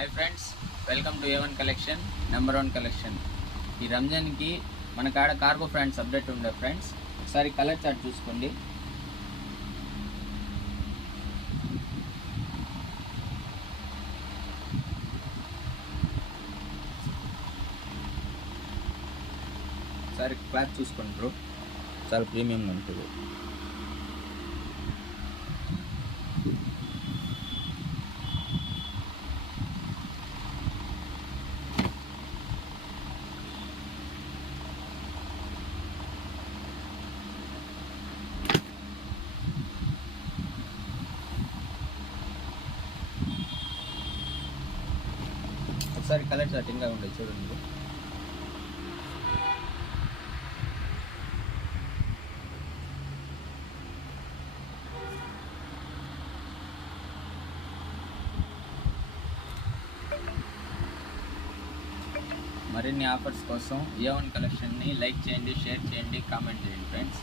Hi friends, welcome to A1 collection number 1 కలెక్షన్. ఈ రంజాన్కి మన కాడ కార్గో ఫ్రాండ్ సబ్జెక్ట్ ఉండే ఫ్రెండ్స్, ఒకసారి కలర్ చార్ట్ చూసుకోండి. ఒకసారి క్లాత్ చూసుకోండి బ్రో, చాలా ప్రీమియంగా ఉంటుంది. ఒకసారి కలర్ చార్ట్ ఇంకా ఉండేది చూడండి బ్రో. మరిన్ని ఆఫర్స్ కోసం A1 కలెక్షన్ని లైక్ చేయండి, షేర్ చేయండి, కామెంట్ చేయండి ఫ్రెండ్స్.